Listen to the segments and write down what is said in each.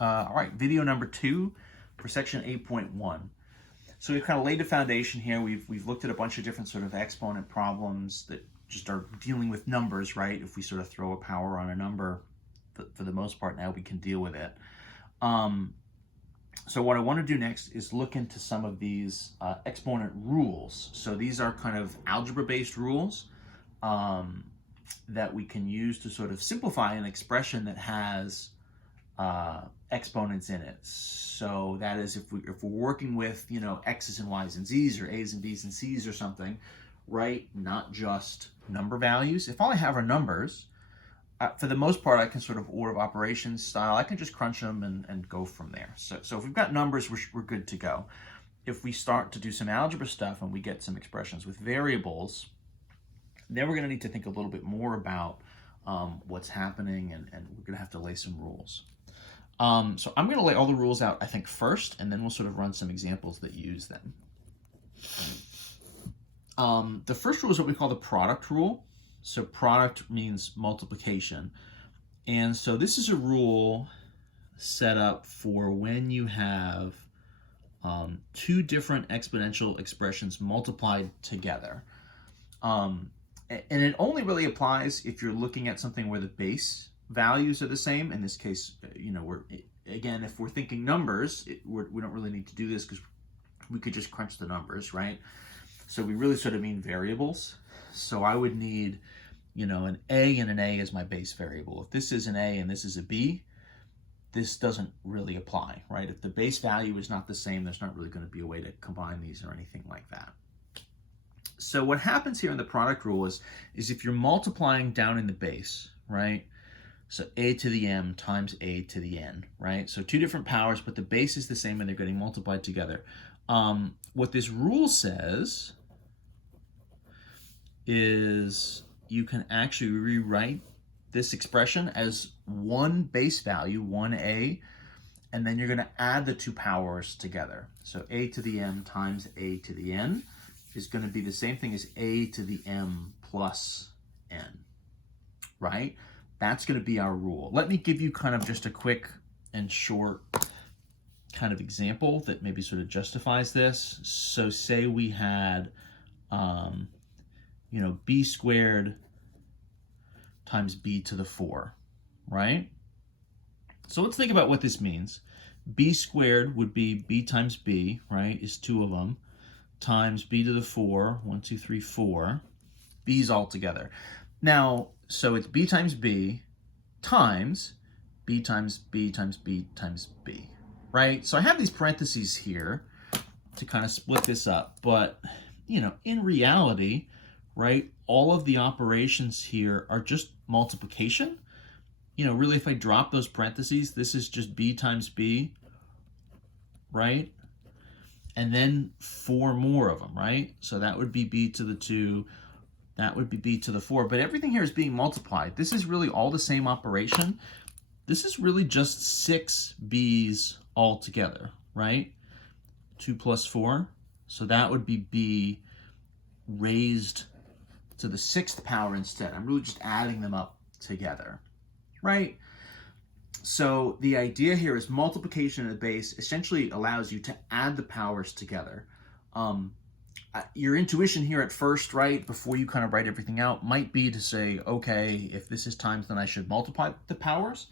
All right, video number 2 for section 8.1. So we've kind of laid the foundation here. We've looked at a bunch of different sort of exponent problems that just are dealing with numbers, right? If we sort of throw a power on a number, for the most part now we can deal with it. So what I want to do next is look into some of these exponent rules. So these are kind of algebra-based rules that we can use to sort of simplify an expression that has exponents in it. So that is, if we're working with, you know, x's and y's and z's, or a's and b's and c's or something, right? Not just number values. If all I have are numbers, for the most part, I can sort of order of operations style. I can just crunch them and go from there. So if we've got numbers, we're good to go. If we start to do some algebra stuff and we get some expressions with variables, then we're going to need to think a little bit more about what's happening, and we're going to have to lay some rules. So I'm going to lay all the rules out, I think, first, and then we'll sort of run some examples that use them. The first rule is what we call the product rule. So product means multiplication. And so this is a rule set up for when you have two different exponential expressions multiplied together. And it only really applies if you're looking at something where the base values are the same. In this case, you know, if we're thinking numbers, we don't really need to do this because we could just crunch the numbers, right? So we really sort of mean variables. So I would need, you know, an a and an a as my base variable. If this is an a and this is a b, this doesn't really apply, right? If the base value is not the same, there's not really going to be a way to combine these or anything like that. So what happens here in the product rule is if you're multiplying down in the base, right? So a to the m times a to the n, right? So two different powers, but the base is the same and they're getting multiplied together. What this rule says is you can actually rewrite this expression as one base value, 1a, and then you're going to add the two powers together. So a to the m times a to the n is going to be the same thing as a to the m plus n, right? That's going to be our rule. Let me give you kind of just a quick and short kind of example that maybe sort of justifies this. So say we had, you know, b squared times b to the 4, right? So let's think about what this means. B squared would be b times b, right, is two of them, times b to the 4, 1, 2, 3, 4, b's all together. Now, so it's b times b times b times b times b times b, right? So I have these parentheses here to kind of split this up, but, you know, in reality, right, all of the operations here are just multiplication. You know, really, if I drop those parentheses, this is just b times b, right? And then 4 more of them, right? So that would be b to the 2, that would be b to the 4, but everything here is being multiplied. This is really all the same operation. This is really just 6 b's all together, right? 2 plus 4, so that would be b raised to the 6th power instead. I'm really just adding them up together, right? So the idea here is multiplication at the base essentially allows you to add the powers together. Your intuition here at first, right, before you kind of write everything out, might be to say, okay, if this is times, then I should multiply the powers.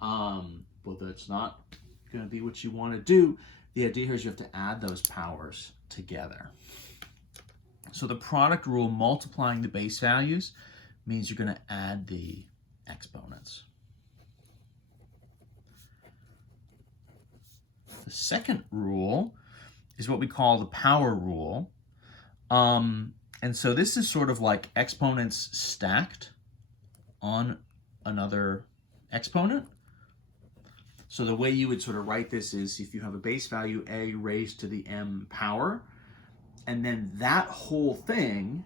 But that's not going to be what you want to do. The idea here is you have to add those powers together. So the product rule, multiplying the base values, means you're going to add the exponents. The second rule is what we call the power rule. And so this is sort of like exponents stacked on another exponent. So the way you would sort of write this is if you have a base value a raised to the m power, and then that whole thing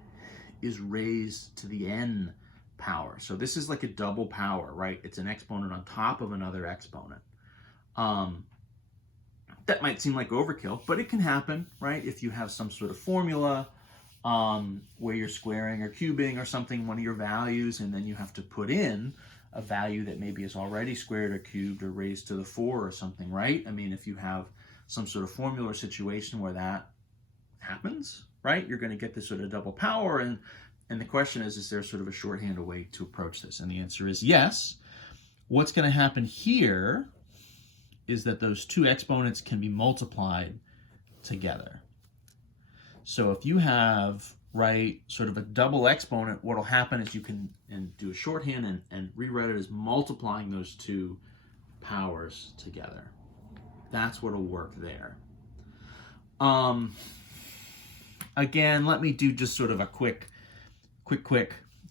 is raised to the n power. So this is like a double power, right? It's an exponent on top of another exponent. That might seem like overkill, but it can happen, right? If you have some sort of formula where you're squaring or cubing or something, one of your values, and then you have to put in a value that maybe is already squared or cubed or raised to the 4 or something, right? I mean, if you have some sort of formula or situation where that happens, right, you're going to get this sort of double power. And the question is there sort of a shorthand way to approach this? And the answer is yes. What's going to happen here is that those two exponents can be multiplied together. So if you have, right, sort of a double exponent, what'll happen is you can do a shorthand and rewrite it as multiplying those two powers together. That's what'll work there. Again, let me do just sort of a quick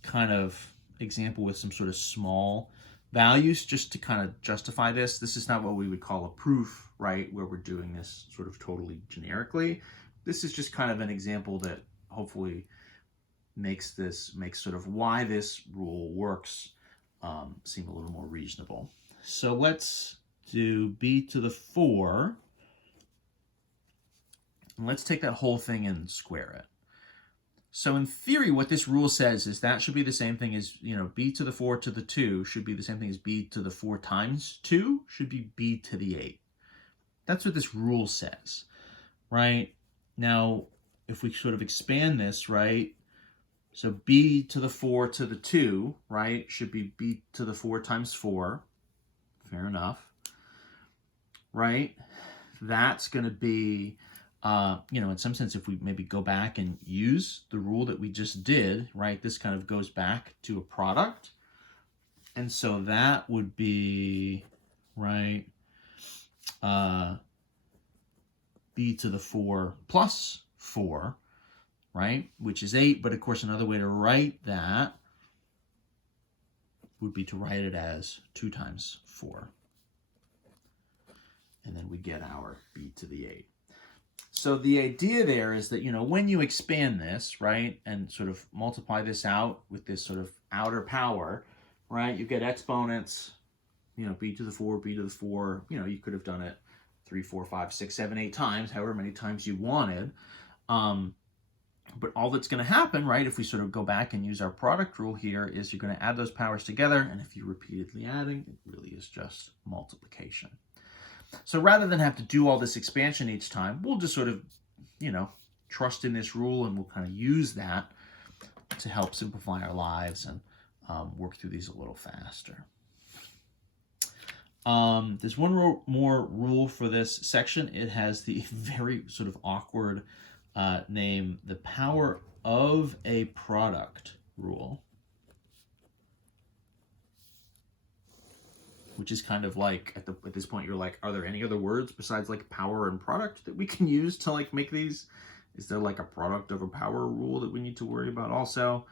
kind of example with some sort of small values just to kind of justify this. This is not what we would call a proof, right, where we're doing this sort of totally generically. This is just kind of an example that hopefully makes sort of why this rule works seem a little more reasonable. So let's do b to the 4. And let's take that whole thing and square it. So in theory, what this rule says is that should be the same thing as, b to the 4 to the 2 should be the same thing as b to the 4 times 2 should be b to the 8. That's what this rule says, right? Now, if we sort of expand this, right? So b to the 4 to the 2, right, should be b to the 4 times 4. Fair enough, right? That's going to be... in some sense, if we maybe go back and use the rule that we just did, right, this kind of goes back to a product. And so that would be, right, b to the 4 plus 4, right, which is 8. But of course, another way to write that would be to write it as 2 times 4. And then we get our b to the 8. So the idea there is that, when you expand this, right, and sort of multiply this out with this sort of outer power, right, you get exponents, b to the 4, b to the 4, you could have done it 3, 4, 5, 6, 7, 8 times, however many times you wanted. But all that's going to happen, right, if we sort of go back and use our product rule here, is you're going to add those powers together. And if you're repeatedly adding, it really is just multiplication. So rather than have to do all this expansion each time, we'll just sort of, trust in this rule, and we'll kind of use that to help simplify our lives and work through these a little faster. There's one more rule for this section. It has the very sort of awkward name, the power of a product rule, which is kind of like, at this point, you're like, are there any other words besides like power and product that we can use to like make these? Is there like a product of a power rule that we need to worry about also?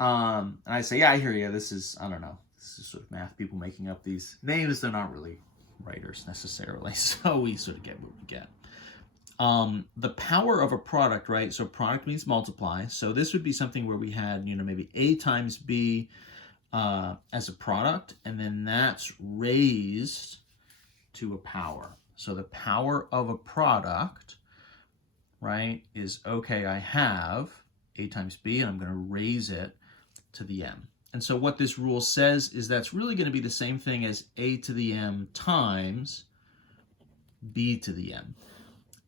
And I say, yeah, I hear you. This is, I don't know. This is sort of math people making up these names. They're not really writers necessarily. So we sort of get what we get. The power of a product, right? So product means multiply. So this would be something where we had, maybe a times b as a product, and then that's raised to a power. So the power of a product, right, is, okay, I have a times b, and I'm going to raise it to the m. And so what this rule says is that's really going to be the same thing as a to the m times b to the m.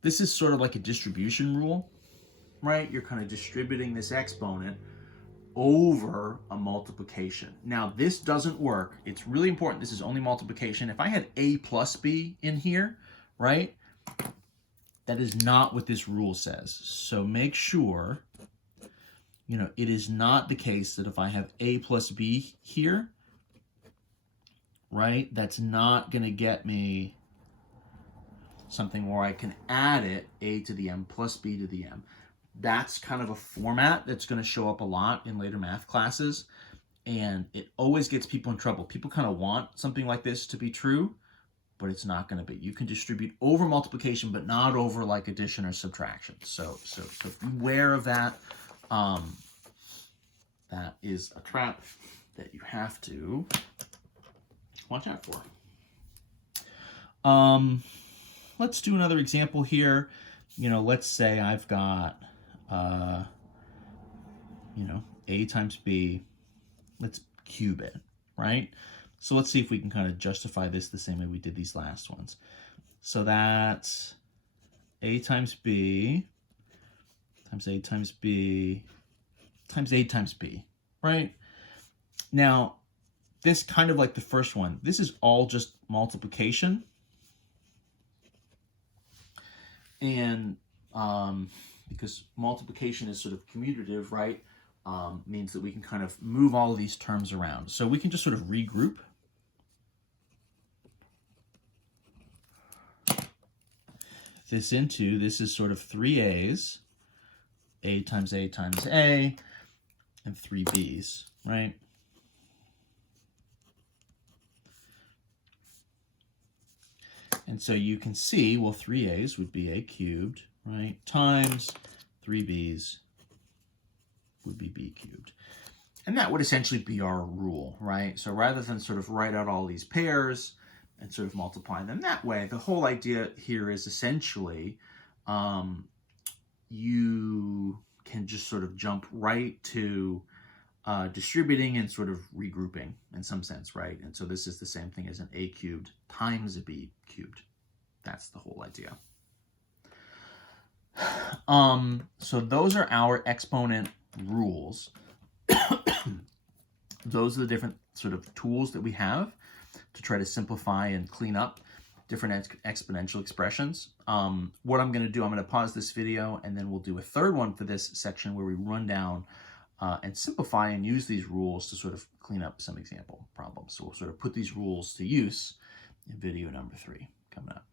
This is sort of like a distribution rule, right? You're kind of distributing this exponent over a multiplication. Now, this doesn't work. It's really important. This is only multiplication. If I had a plus b in here, right, that is not what this rule says. So make sure, it is not the case that if I have a plus b here, right, that's not going to get me something where I can add it, a to the m plus b to the m. That's kind of a format that's going to show up a lot in later math classes, and it always gets people in trouble. People kind of want something like this to be true, but it's not going to be. You can distribute over multiplication, but not over like addition or subtraction. So beware of that. That is a trap that you have to watch out for. Let's do another example here. Let's say I've got a times b. Let's cube it, right? So let's see if we can kind of justify this the same way we did these last ones. So that's a times b times a times b times a times b, right? Now, this kind of like the first one, this is all just multiplication. And because multiplication is sort of commutative, right, means that we can kind of move all of these terms around. So we can just sort of regroup. This into, this is sort of 3a's, a times a times a, and 3b's, right? And so you can see, well, 3a's would be a cubed, right, times 3b's would be b cubed. And that would essentially be our rule, right? So rather than sort of write out all these pairs and sort of multiply them that way, the whole idea here is essentially you can just sort of jump right to distributing and sort of regrouping in some sense, right? And so this is the same thing as an a cubed times a b cubed. That's the whole idea. So those are our exponent rules. Those are the different sort of tools that we have to try to simplify and clean up different exponential expressions. What I'm going to do, I'm going to pause this video and then we'll do a third one for this section where we run down and simplify and use these rules to sort of clean up some example problems. So we'll sort of put these rules to use in video number 3 coming up.